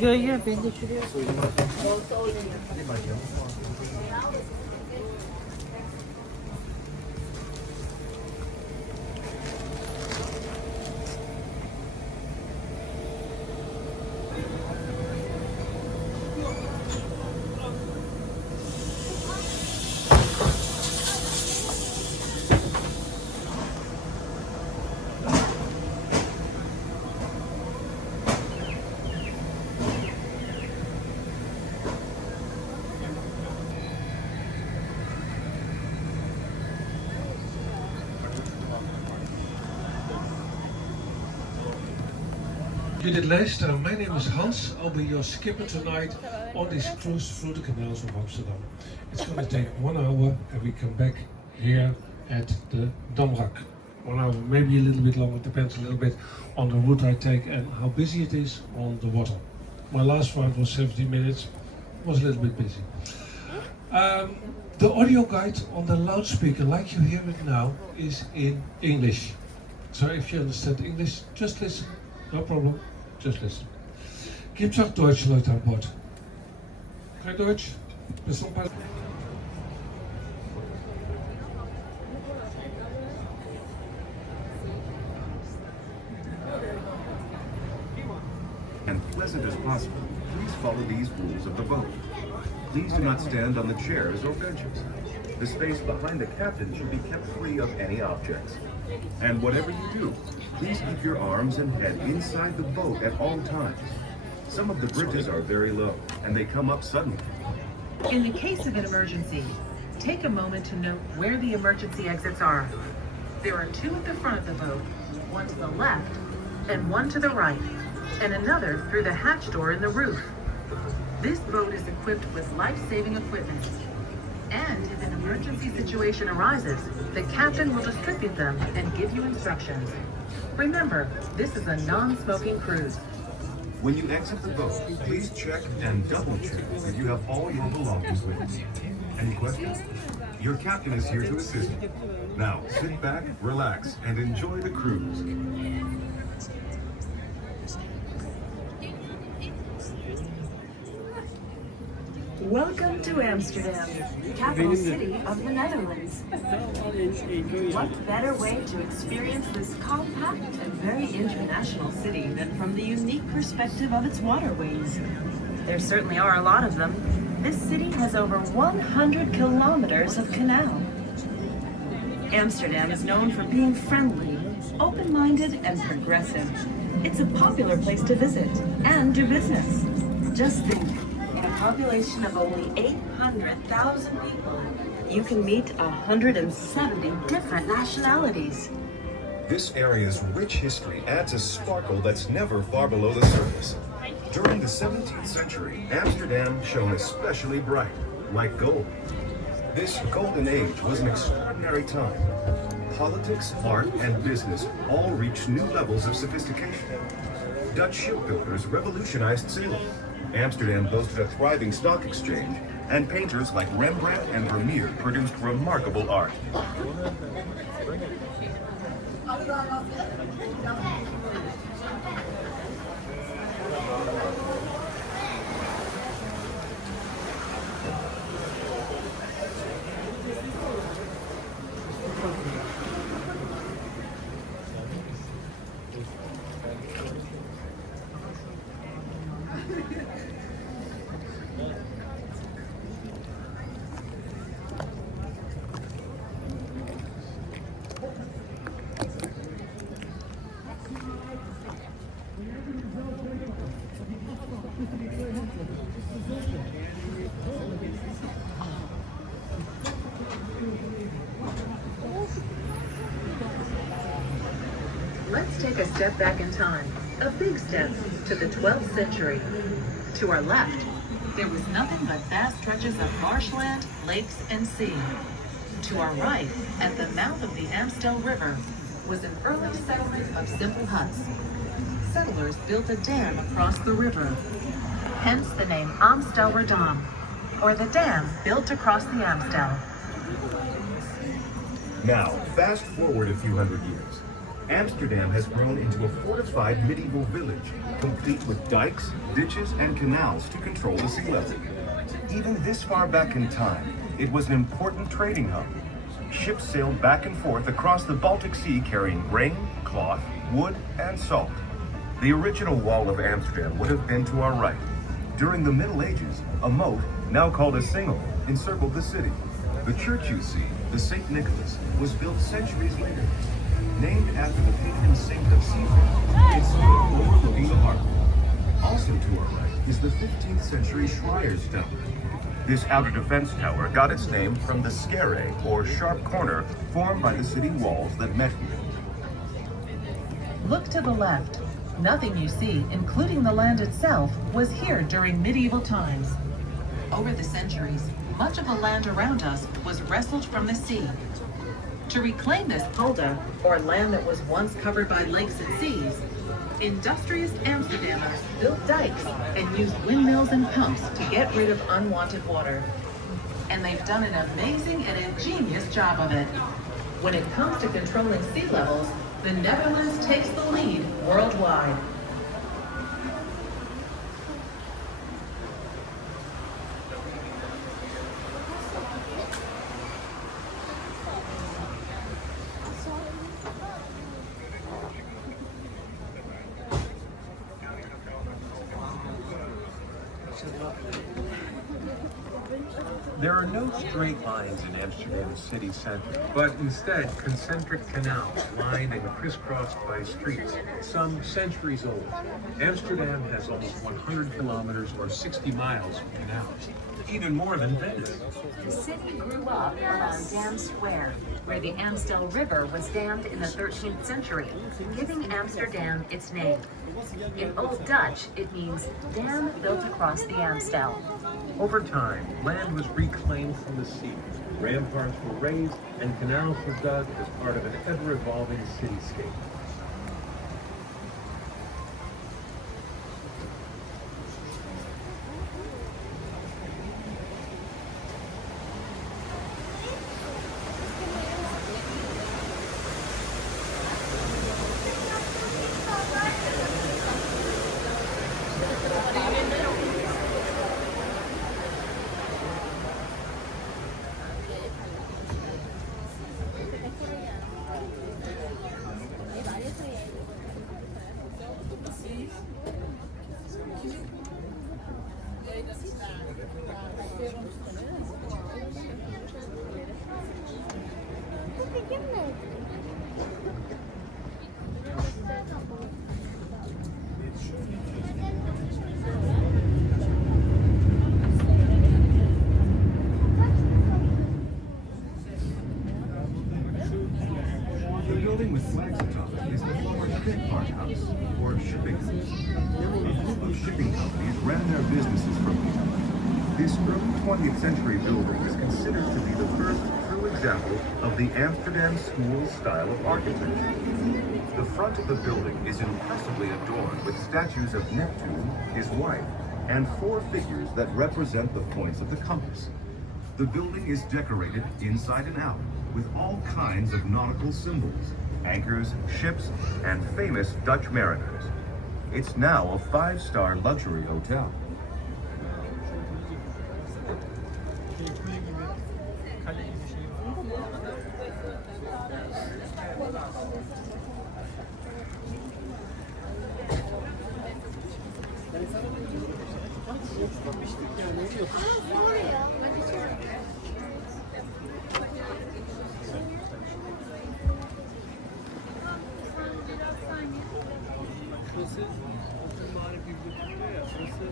Yo, yo, ben de şuraya. Judith Leijst, my name is Hans. I'll be your skipper tonight on this cruise through the canals of Amsterdam. It's going to take 1 hour and we come back here at the Damrak. 1 hour, maybe a little bit longer, depends a little bit on the route I take and how busy it is on the water. My last flight was 70 minutes, was a little bit busy. The audio guide on the loudspeaker, like you hear it now, is in English. So if you understand English, just listen, no problem. Just listen. Gibt's auch deutsche Leute an Bord? Kein Deutsch? Bis zum Ball. And pleasant as possible, please follow these rules of the boat. Please do not stand on the chairs or benches. The space behind the captain should be kept free of any objects. And whatever you do, please keep your arms and head inside the boat at all times. Some of the bridges are very low, and they come up suddenly. In the case of an emergency, take a moment to note where the emergency exits are. There are 2 at the front of the boat, 1 to the left, and 1 to the right, and another through the hatch door in the roof. This boat is equipped with life-saving equipment. And if an emergency situation arises, the captain will distribute them and give you instructions. Remember, this is a non-smoking cruise. When you exit the boat, please check and double check that you have all your belongings with you. Any questions? Your captain is here to assist you. Now, sit back, relax, and enjoy the cruise. Welcome to Amsterdam, capital city of the Netherlands. What better way to experience this compact and very international city than from the unique perspective of its waterways? There certainly are a lot of them. This city has over 100 kilometers of canal. Amsterdam is known for being friendly, open-minded, and progressive. It's a popular place to visit and do business. Just think. A population of only 800,000 people, you can meet 170 different nationalities. This area's rich history adds a sparkle that's never far below the surface. During the 17th century, Amsterdam shone especially bright, like gold. This golden age was an extraordinary time. Politics, art, and business all reached new levels of sophistication. Dutch shipbuilders revolutionized sailing. Amsterdam boasted a thriving stock exchange, and painters like Rembrandt and Vermeer produced remarkable art. Let's take a step back in time, a big step to the 12th century. To our left, there was nothing but vast stretches of marshland, lakes, and sea. To our right, at the mouth of the Amstel River, was an early settlement of simple huts. Settlers built a dam across the river, hence the name Amstelredam, or the dam built across the Amstel. Now, fast forward a few hundred years. Amsterdam has grown into a fortified medieval village, complete with dikes, ditches, and canals to control the sea level. Even this far back in time, it was an important trading hub. Ships sailed back and forth across the Baltic Sea carrying grain, cloth, wood, and salt. The original wall of Amsterdam would have been to our right. During the Middle Ages, a moat, now called a singel, encircled the city. The church you see, the St. Nicholas, was built centuries later. Named after the patron saint of seafaring, it stood overlooking the harbor. Also to our right is the 15th century Schreier's Tower. This outer defense tower got its name from the scare, or sharp corner, formed by the city walls that met here. Look to the left. Nothing you see, including the land itself, was here during medieval times. Over the centuries, much of the land around us was wrestled from the sea. To reclaim this polder, or land that was once covered by lakes and seas, industrious Amsterdammers built dikes and used windmills and pumps to get rid of unwanted water. And they've done an amazing and ingenious job of it. When it comes to controlling sea levels, the Netherlands takes the lead worldwide. There are no straight lines in Amsterdam's city center, but instead concentric canals lined and crisscrossed by streets, some centuries old. Amsterdam has almost 100 kilometers or 60 miles of canals, even more than Venice. The city grew up around Dam Square, where the Amstel River was dammed in the 13th century, giving Amsterdam its name. In Old Dutch, it means dam built across the Amstel. Over time, land was reclaimed from the sea, ramparts were raised, and canals were dug as part of an ever-evolving cityscape. The building with flags atop it is the former Scheepvaart House, or shipping house. A group of shipping companies ran their businesses from here. This early 20th century building is considered to be the first true example of the Amsterdam school style of architecture. The front of the building is impressively adorned with statues of Neptune, his wife, and 4 figures that represent the points of the compass. The building is decorated inside and out with all kinds of nautical symbols, anchors, ships, and famous Dutch mariners. It's now a 5-star luxury hotel. Burası Altın Mağara Bibliotek'te ya, burası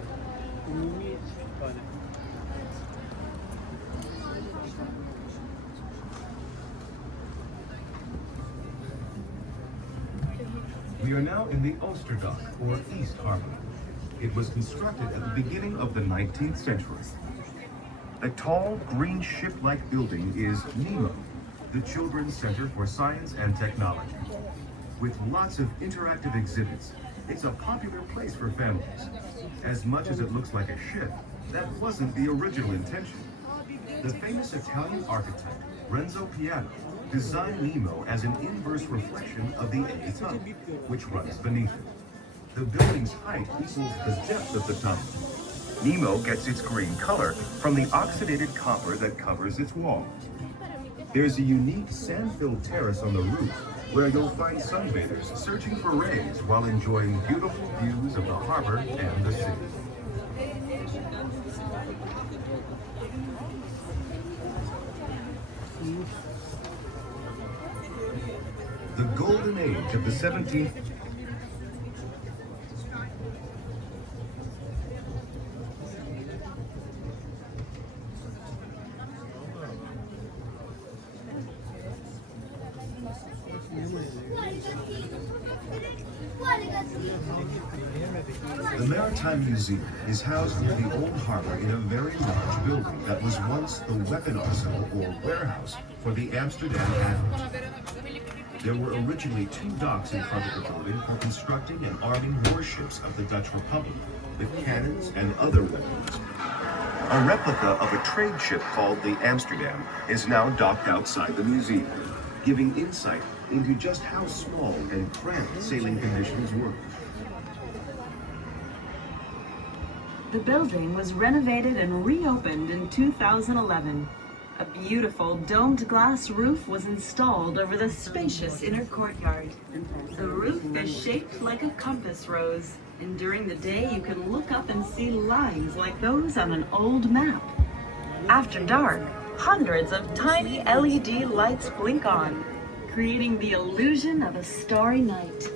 umumi kütüphane. We are now in the Oosterdok, or East Harbor. It was constructed at the beginning of the 19th century. The tall, green ship-like building is NEMO, the Children's Center for Science and Technology. With lots of interactive exhibits, it's a popular place for families. As much as it looks like a ship, that wasn't the original intention. The famous Italian architect, Renzo Piano, designed Nemo as an inverse reflection of the A tunnel, which runs beneath it. The building's height equals the depth of the tunnel. Nemo gets its green color from the oxidated copper that covers its walls. There's a unique sand-filled terrace on the roof where you'll find sunbathers searching for rays while enjoying beautiful views of the harbor and the city. The golden age of the 17th. The Maritime Museum is housed near the old harbor in a very large building that was once the weapon arsenal or warehouse for the Amsterdam Admiralty. There were originally 2 docks in front of the building for constructing and arming warships of the Dutch Republic with cannons and other weapons. A replica of a trade ship called the Amsterdam is now docked outside the museum, giving insight into just how small and cramped sailing conditions were. The building was renovated and reopened in 2011. A beautiful domed glass roof was installed over the spacious inner courtyard. The roof is shaped like a compass rose, and during the day you can look up and see lines like those on an old map. After dark, hundreds of tiny LED lights blink on, creating the illusion of a starry night.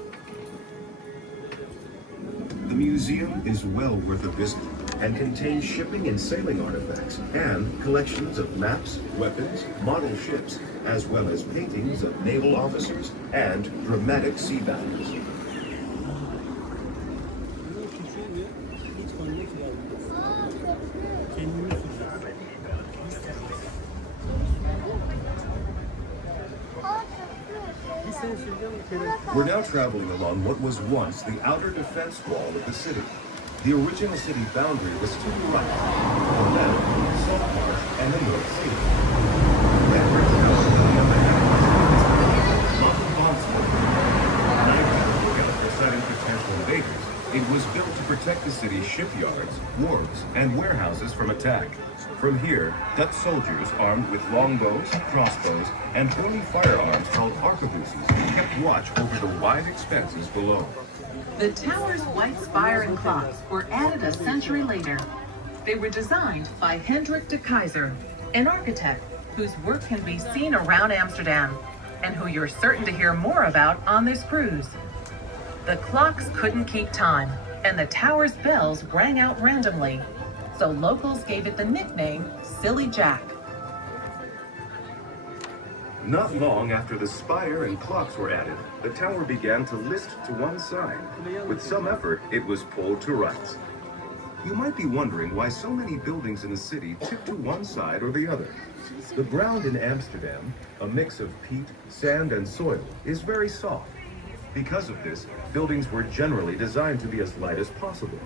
The museum is well worth a visit and contains shipping and sailing artifacts and collections of maps, weapons, model ships, as well as paintings of naval officers and dramatic sea battles. We're now traveling along what was once the outer defense wall of the city. The original city boundary was to the right, the left, Salt Marsh, and the North Sea. That brings us to the other half. Montalban's for setting potential invaders. It was built to protect the city's shipyards, wharves, and warehouses from attack. From here, Dutch soldiers armed with longbows, crossbows, and horny firearms called arquebuses kept watch over the wide expanses below. The tower's white spire and clocks were added a century later. They were designed by Hendrik de Keyser, an architect whose work can be seen around Amsterdam, and who you're certain to hear more about on this cruise. The clocks couldn't keep time, and the tower's bells rang out randomly, so locals gave it the nickname Silly Jack. Not long after the spire and clocks were added, the tower began to list to one side. With some effort, it was pulled to rights. You might be wondering why so many buildings in the city tip to one side or the other. The ground in Amsterdam, a mix of peat, sand, and soil, is very soft. Because of this, buildings were generally designed to be as light as possible.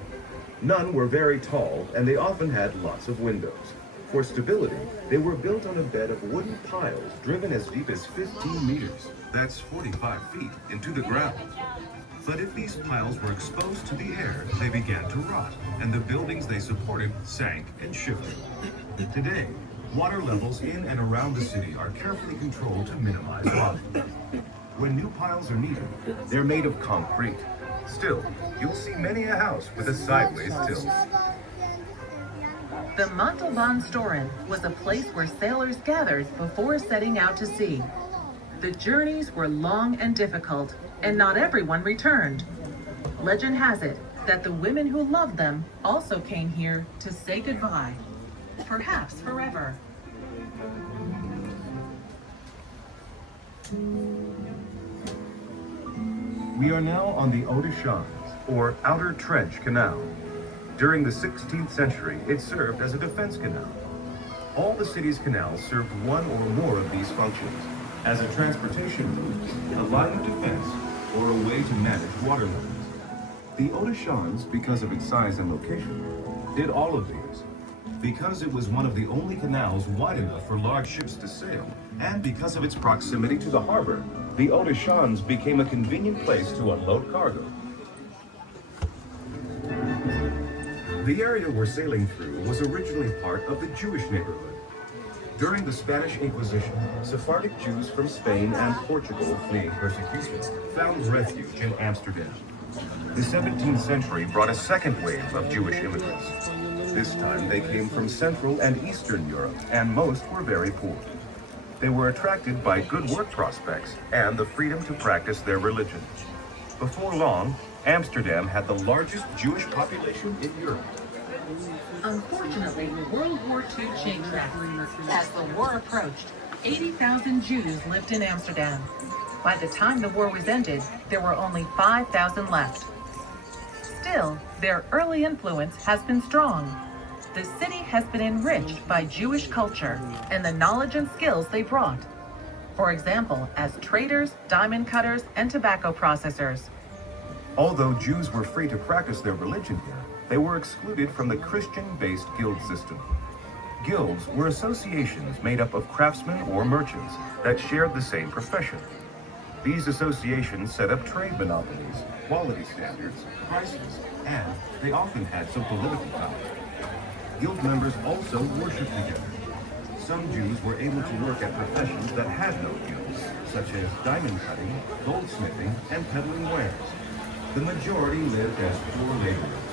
None were very tall, and they often had lots of windows. For stability, they were built on a bed of wooden piles driven as deep as 15 meters. That's 45 feet into the ground. But if these piles were exposed to the air, they began to rot, and the buildings they supported sank and shifted. Today, water levels in and around the city are carefully controlled to minimize loss. When new piles are needed, they're made of concrete. Still, you'll see many a house with a sideways tilt. The Montalbanstoren was a place where sailors gathered before setting out to sea. The journeys were long and difficult, and not everyone returned. Legend has it that the women who loved them also came here to say goodbye, perhaps forever. We are now on the Oude Schans, or Outer Trench Canal. During the 16th century, it served as a defense canal. All the city's canals served one or more of these functions, as a transportation route, a line of defense, or a way to manage water levels. The Oude Schans, because of its size and location, did all of these. because it was one of the only canals wide enough for large ships to sail, and because of its proximity to the harbor, the Haute-Chans became a convenient place to unload cargo. The area we're sailing through was originally part of the Jewish neighborhood. During the Spanish Inquisition, Sephardic Jews from Spain and Portugal fleeing persecution found refuge in Amsterdam. The 17th century brought a second wave of Jewish immigrants. This time they came from Central and Eastern Europe, and most were very poor. They were attracted by good work prospects and the freedom to practice their religion. Before long, Amsterdam had the largest Jewish population in Europe. Unfortunately, World War II changed that. As the war approached, 80,000 Jews lived in Amsterdam. By the time the war was ended, there were only 5,000 left. Still, their early influence has been strong. The city has been enriched by Jewish culture and the knowledge and skills they brought. For example, as traders, diamond cutters, and tobacco processors. Although Jews were free to practice their religion here, they were excluded from the Christian-based guild system. Guilds were associations made up of craftsmen or merchants that shared the same profession. These associations set up trade monopolies, quality standards, prices, and they often had some political power. Guild members also worshiped together. Some Jews were able to work at professions that had no guilds, such as diamond cutting, goldsmithing, and peddling wares. The majority lived as poor laborers.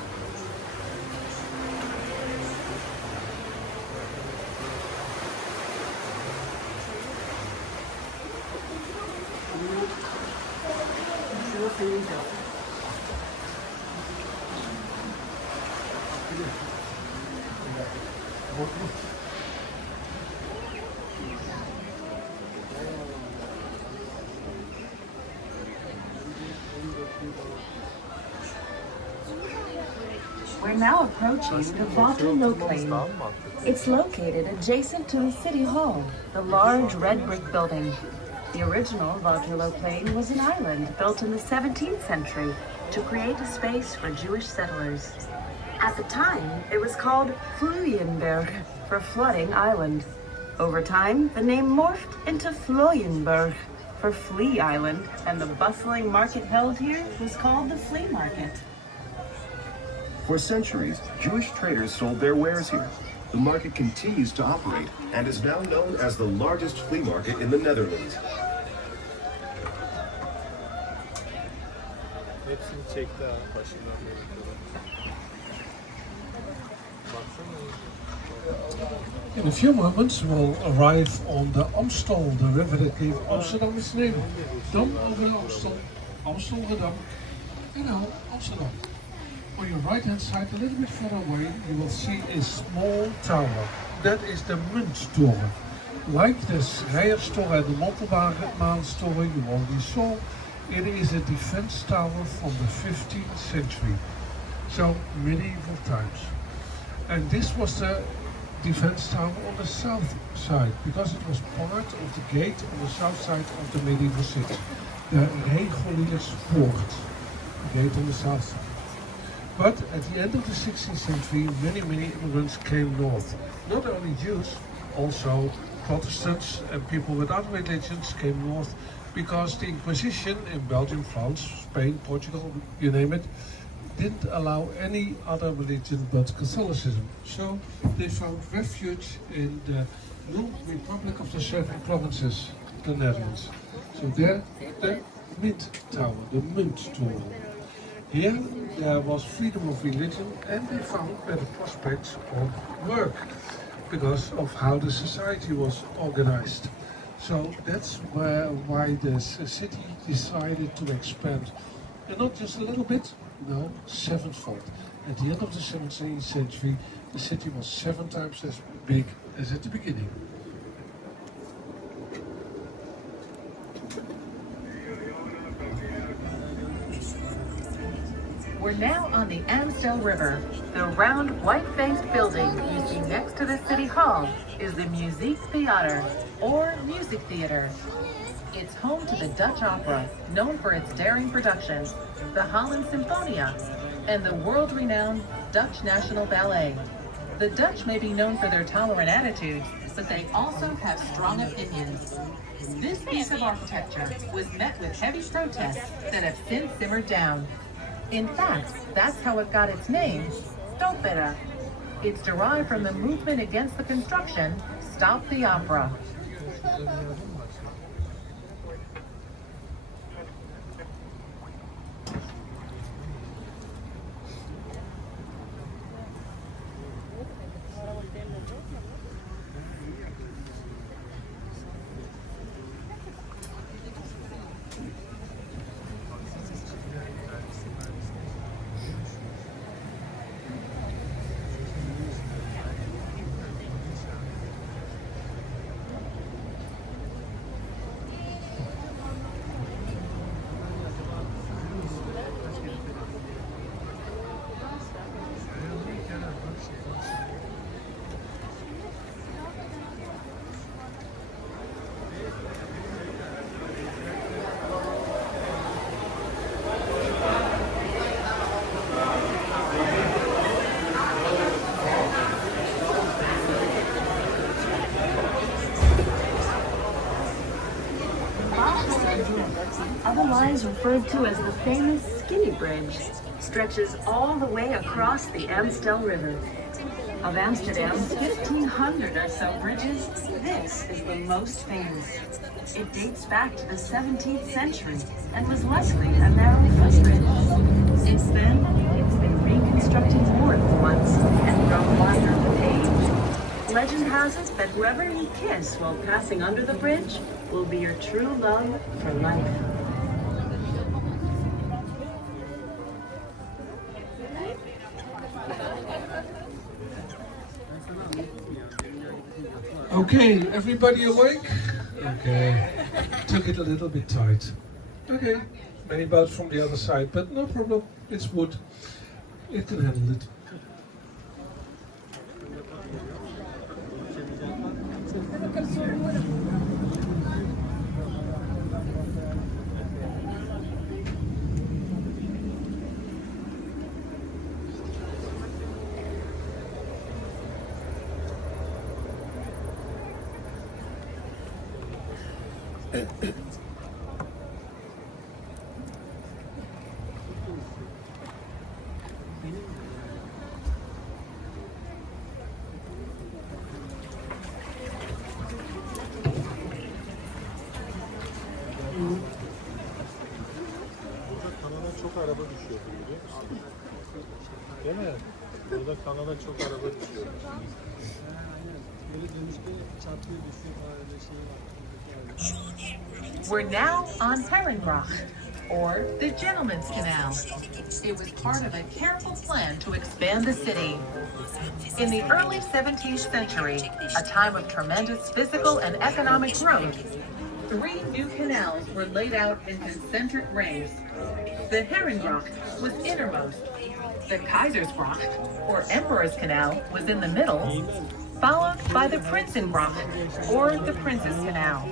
We're now approaching the Waterloo Plain. It's located adjacent to the City Hall, the large red brick building. The original Waterloo Plain was an island built in the 17th century to create a space for Jewish settlers. At the time, it was called Vloeienberg, for Flooding Island. Over time, the name morphed into Vlooienburg, for Flea Island, and the bustling market held here was called the Flea Market. For centuries, Jewish traders sold their wares here. The market continues to operate and is now known as the largest flea market in the Netherlands. Hepsini çekti ha başından beri. Baksana. In a few moments, we'll arrive on the Amstel, the river that gave Amsterdam its name. Dam over the Amstel, Amstelredam, and now Amsterdam. On your right hand side, a little bit further away, you will see a small tower. That is the Munttoren. Like the Schreierstoren and the Montelmaanstoren you already saw, it is a defense tower from the 15th century, so medieval times. And this was the defense tower on the south side, because it was part of the gate on the south side of the medieval city, the Regulierspoort, the gate on the south side. But at the end of the 16th century, many immigrants came north. Not only Jews, also Protestants and people with other religions came north, because the Inquisition in Belgium, France, Spain, Portugal, you name it, didn't allow any other religion but Catholicism. So they found refuge in the new Republic of the Seven Provinces, the Netherlands. So there, the Mint Tower, the Munttoren. Here there was freedom of religion, and they found better prospects of work because of how the society was organized. So that's why the city decided to expand. And not just a little bit, no, sevenfold. At the end of the 17th century, the city was 7 times as big as at the beginning. We're now on the Amstel River. The round, white-faced building you see next to the City Hall is the Muziektheater, or Music Theater. It's home to the Dutch Opera, known for its daring productions, the Holland Symphonia, and the world-renowned Dutch National Ballet. The Dutch may be known for their tolerant attitudes, but they also have strong opinions. This piece of architecture was met with heavy protests that have since simmered down. In fact, that's how it got its name, Stopera. It's derived from the movement against the construction, Stop the Opera. Otherwise referred to as the famous Skinny Bridge, stretches all the way across the Amstel River. Of Amsterdam's 1,500 or so bridges, this is the most famous. It dates back to the 17th century and was likely a narrow footbridge. Since then, it's been reconstructed more than once and grown wider with age. Legend has it that whoever you kiss while passing under the bridge will be your true love for life. Okay, everybody awake? Okay, took it a little bit tight. Okay, many boats from the other side, but no problem, it's wood. It can handle it. Burada kanala çok araba düşüyor biliyor musun? Değil mi? Burada kanala çok araba düşüyor. Böyle dönüşte çarpıyor düşüyor öyle şey var. We're now on Herrengracht, or the Gentleman's Canal. It was part of a careful plan to expand the city. In the early 17th century, a time of tremendous physical and economic growth, 3 new canals were laid out in concentric rings. The Herrengracht was innermost. The Kaisersgracht, or Emperor's Canal, was in the middle, followed by the Prinsengracht, or the Prince's Canal.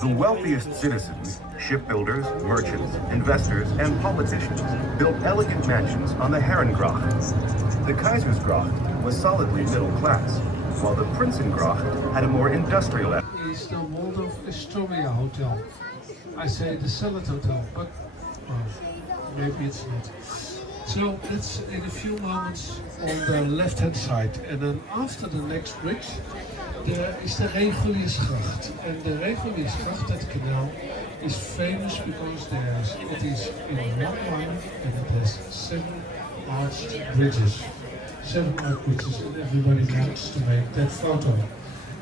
The wealthiest citizens, shipbuilders, merchants, investors, and politicians built elegant mansions on the Herrengracht. The Kaisersgracht was solidly middle class, while the Prinsengracht had a more industrial atmosphere. It's the Waldorf Astoria Hotel. I say the Cellar Hotel, but well, maybe it's not. So that's in a few moments on the left-hand side, and then after the next bridge, there is the Reguliersgracht. And the Reguliersgracht, that canal, is famous because it is in one line and it has 7 arched bridges. 7 arched bridges, and everybody wants to make that photo.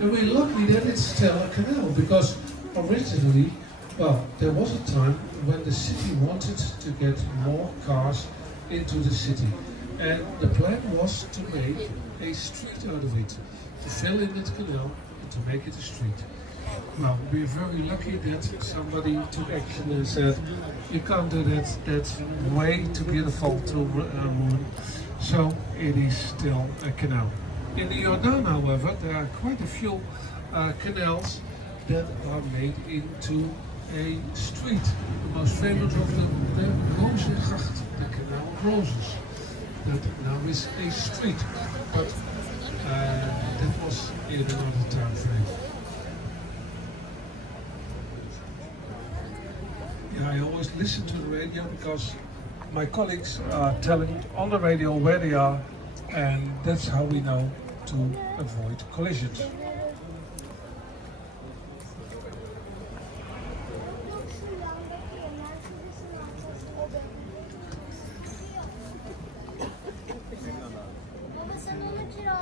And we're lucky that it's still a canal, because originally, well, there was a time when the city wanted to get more cars into the city. And the plan was to make a street out of it, to fill in that canal and to make it a street. Well, we're very lucky that somebody took action and said, you can't do that, that's way too beautiful to ruin. So it is still a canal. In the Jordaan, however, there are quite a few canals that are made into a street. The most famous of them, the Rozengracht, the Canal of Roses. that now is a street, but that was in another time frame. Yeah, I always listen to the radio because my colleagues are telling on the radio where they are, and that's how we know to avoid collisions. Baba sen onu kira.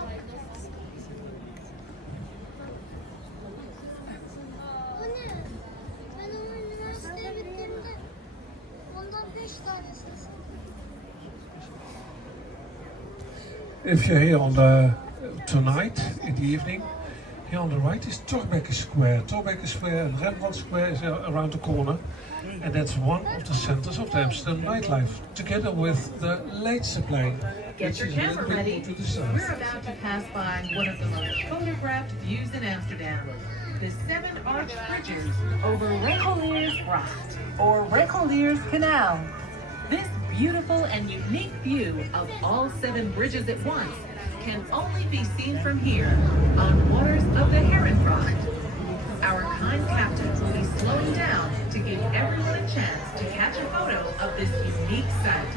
O ne? Ben onu üniversiteye gittiğimde ondan 5 tanesini sattım. If you're here on the tonight in the evening, here on the right is Thorbecke Square. Thorbecke Square and Rembrandt Square is around the corner, and that's one of the centers of the Amsterdam nightlife, together with the Leidseplein, Get which your is a camera little ready. bit to the south. We're about to pass by one of the most photographed views in Amsterdam. The 7 arched bridges over Reguliersgracht, or Reguliers Canal. This beautiful and unique view of all 7 bridges at once can only be seen from here on waters of the Herengracht. Our kind captain will be slowing down to give everyone a chance to catch a photo of this unique sight.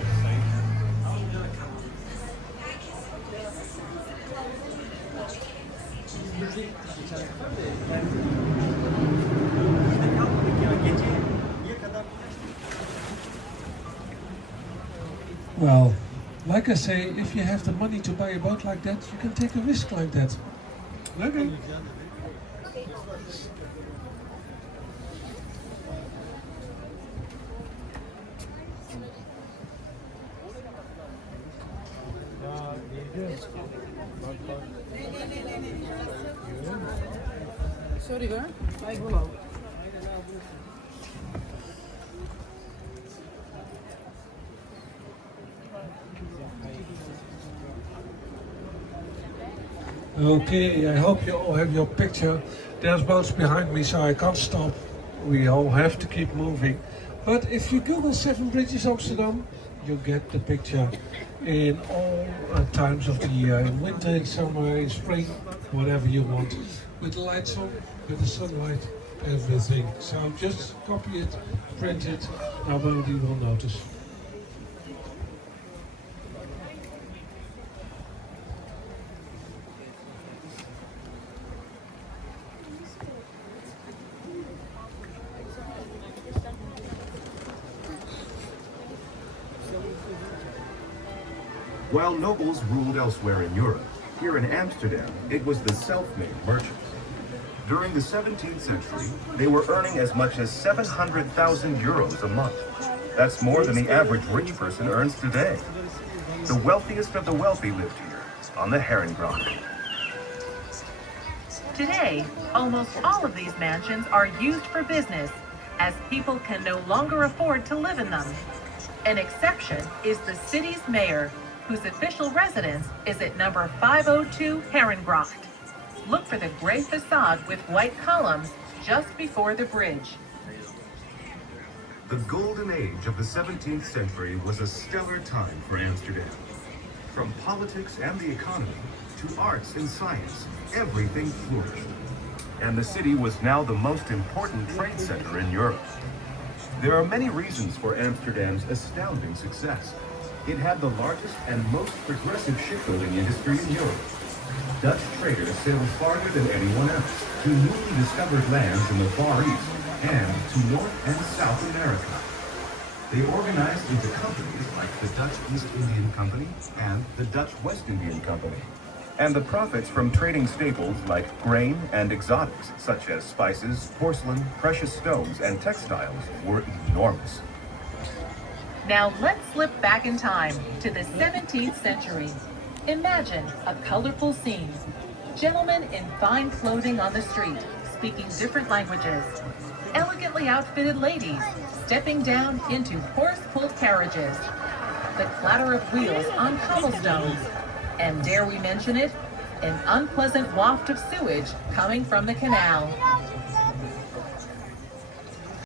Well, like I say, if you have the money to buy a boat like that, you can take a risk like that. Okay. Ya Nilgün. Bak bak. Sorry hoor, ik wil ook. Okay, I hope you all have your picture. There's boats behind me, so I can't stop. We all have to keep moving. But if you Google 7 Bridges Amsterdam, you get the picture in all times of the year. In winter, in summer, in spring, whatever you want. With the lights on, with the sunlight, everything. So just copy it, print it, nobody will notice. While nobles ruled elsewhere in Europe, here in Amsterdam, it was the self-made merchants. During the 17th century, they were earning as much as 700,000 euros a month. That's more than the average rich person earns today. The wealthiest of the wealthy lived here, on the Herengracht. Today, almost all of these mansions are used for business, as people can no longer afford to live in them. An exception is the city's mayor, whose official residence is at number 502 Herengracht. Look for the gray facade with white columns just before the bridge. The golden age of the 17th century was a stellar time for Amsterdam. From politics and the economy to arts and science, everything flourished. And the city was now the most important trade center in Europe. There are many reasons for Amsterdam's astounding success. It had the largest and most progressive shipbuilding industry in Europe. Dutch traders sailed farther than anyone else to newly discovered lands in the Far East and to North and South America. They organized into companies like the Dutch East Indian Company and the Dutch West Indian Company. And the profits from trading staples like grain and exotics such as spices, porcelain, precious stones, and textiles were enormous. Now let's slip back in time to the 17th century. Imagine a colorful scene. Gentlemen in fine clothing on the street, speaking different languages. Elegantly outfitted ladies stepping down into horse-pulled carriages. The clatter of wheels on cobblestones. And dare we mention it, an unpleasant waft of sewage coming from the canal.